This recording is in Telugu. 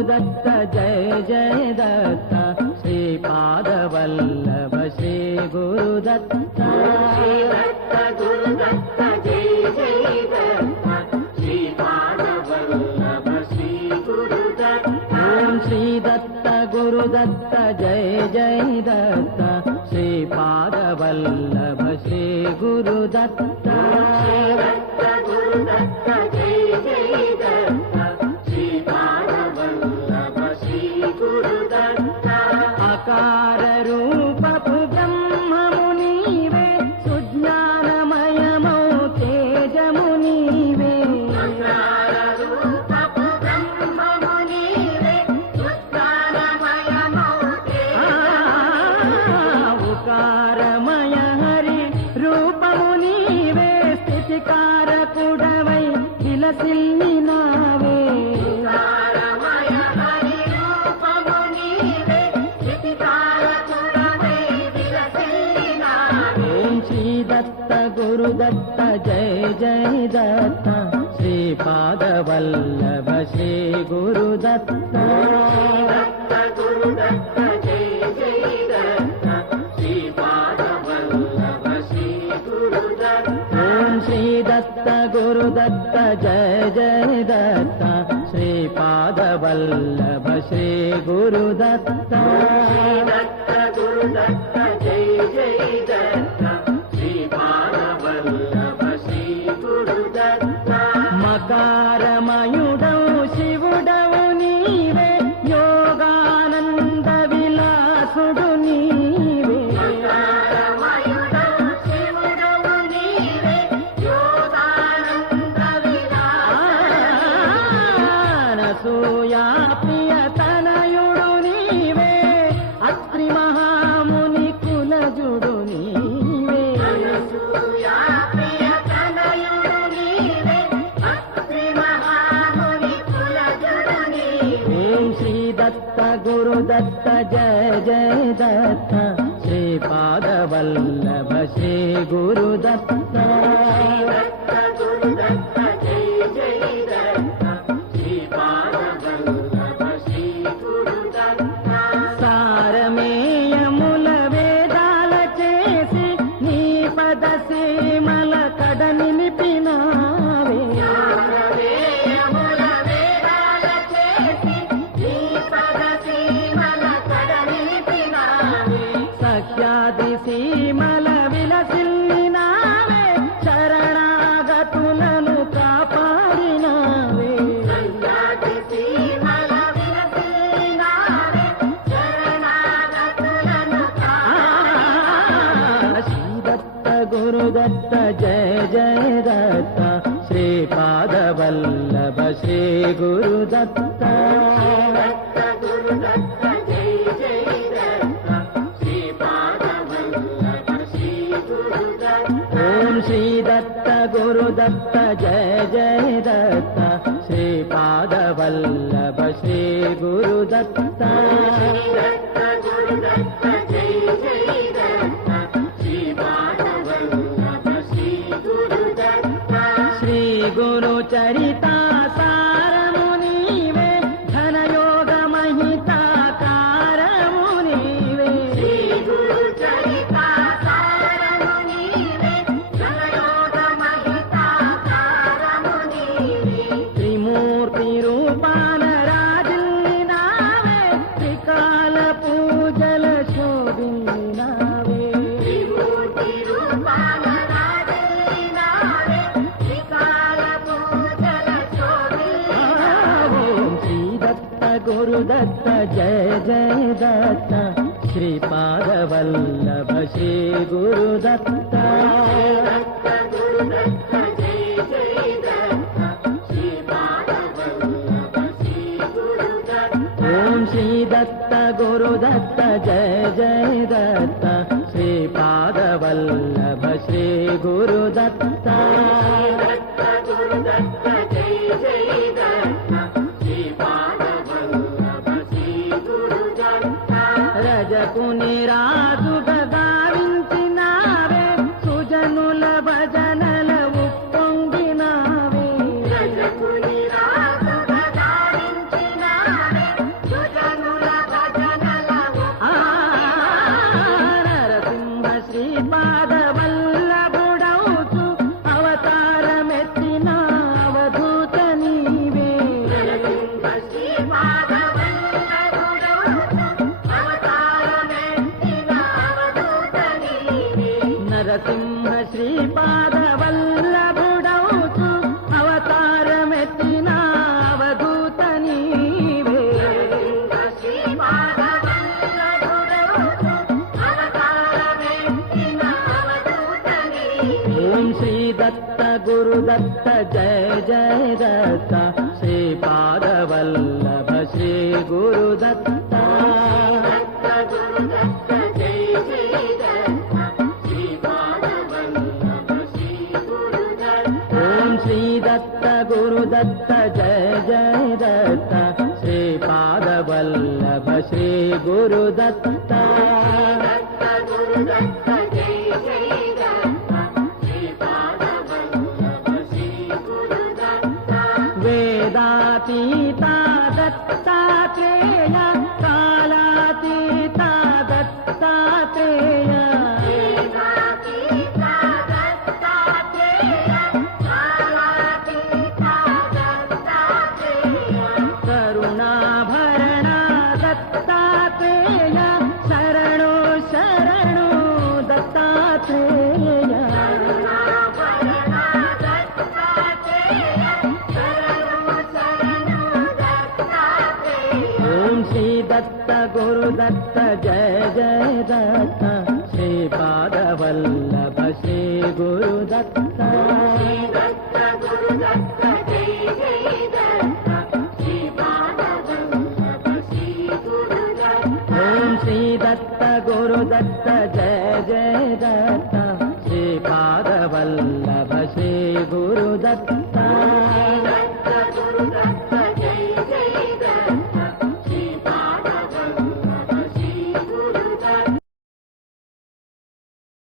गुरुदत्त जय जय दत्त श्रीपादवल्लभ श्री गुरुदत्त दत्त गुरुदत्त जय जय दत्त श्रीपादवल्लभ श्री गुरुदत्त ओम श्री दत्त गुरुदत्त जय जय दत्त श्रीपादवल्लभ श्री गुरुदत्त दत्त गुरुदत्त जय जय दत्त श्रीपादवल्लभ श्री गुरुदत्त अकार रूपपु ब्रह्ममु नीवे सुज्ञानमयमौ तेजमु नीवे अकार रूपपु ब्रह्ममु नीवे सुज्ञानमयमौ उकारमय हरि रूपमु नीवे स्थितिकारकुडवै विलसिल्लिनावे उकारमय हरि रूपमु नीवे स्थितिकारकुडवै विलसिल्लिनावे ओम श्री दत्त गुरुदत्त जय जय दत्त श्रीपादवल्लभ श्री गुरुदत्त दत्त गुरुदत्त जय जय दत्त श्रीपादवल्लभ श्री गुरुदत्त ओम श्री दत्त गुरुदत्त जय जय दत्त श्रीपादवल्लभ श्री गुरुदत्त दत्त गुरुदत्त जय जय दत्त श्रीपादवल्लभ श्री गुरुदत्त मकारमयुडौ शिवुडौ नीवे योगानंद विलासुडु नीवे मकारमयुडौ शिवुडौ नीवे योगानंद అనసూయా ప్రియతనయుడు నీవే అత్రి మహాముని కులజుడు నీవే అనసూయా ప్రియతనయుడు నీవే అత్రి మహాముని కులజుడు నీవే ఓం శ్రీ దత్త గురుదత్త జయ జయ దత్త శ్రీపాదవల్లభ శ్రీ గురుదత్త దత్త గురుదత్త జయ జయ దత్త శ్రీపాదవల్లభ శ్రీ గురుదత్త సారమేయముల వేదాల చేసి నీ పద సీమల కడ నిలిపినావే వేయముల వేదాల చేసి నీ పద సీమల కడ నిలిపినావే సఖ్యాది సీమల విలసిల్లినావే శరణాగతులను కాపాడినావే సంగాతి సీమల విలసిల్లినావే శరణాగతులను శ్రీ దత్త గురుదత్త జయ జయ దత్త శ్రీపాదవల్లభ శ్రీ గురుదత్త దత్త గురుదత్త జయ జయ దత్త శ్రీపాదవల్లభ శ్రీ గురుదత్త ఓం శ్రీ దత్త గురుదత్త జయ జయ దత్త శ్రీపాదవల్లభ శ్రీ గురుదత్త దత్త గురుదత్త జయ జయ దత్త శ్రీపాదవల్లభ శ్రీ గురుదత్త శ్రీ గురు చరితా సారము నీవే ధనయోగ మహితాకారము నీవే శ్రీ గురు చరితా సారము నీవే జనయోగ మహితాకారము నీవే త్రిమూర్తి రూపాన రాజిల్లినావే త్రికాల పూజల శోభిల్లినావే త్రిమూర్తి రూపాన రాజిల్లినావే త్రికాల పూజల శోభిల్లినావే ఓం శ్రీ దత్త గురుదత్త జయ జయ దత్త శ్రీపాదవల్లభ శ్రీ గురుదత్త దత్త గురుదత్త జయ జయ దత్త శ్రీపాదవల్లభ శ్రీ గురుదత్త ఓం శ్రీ దత్త గురుదత్త జయ జయ దత్త శ్రీపాదవల్లభ శ్రీ గురుదత్త దత్త గురుదత్త జయ జయ దత్త శ్రీపాదవల్లభ శ్రీ గురుదత్త రజకుని రాజుగా గావించినావే సుజనుల భజనల ఉప్పొంగినావే రజకుని రాజుగా గావించినావే जय जय दत्ता श्रीपादवल्लभ श्री गुरुदत्ता ओम श्री दत्त गुरुदत्त जय जय दत्ता श्रीपादवल्लभ श्री गुरुदत्ता वेदातीता दत्तात्रेय कालातीता दत्तात्रेय करुणाभरणा दत्तात्रेय शरणो शरणो दत्तात्रेय दत्त गुरुदत्त जय जय दत्ता श्रीपादवल्लभ श्री गुरुदत्ता ओम श्री दत्त गुरुदत्त जय जय दत्ता श्रीपादवल्लभ श्री गुरुदत्ता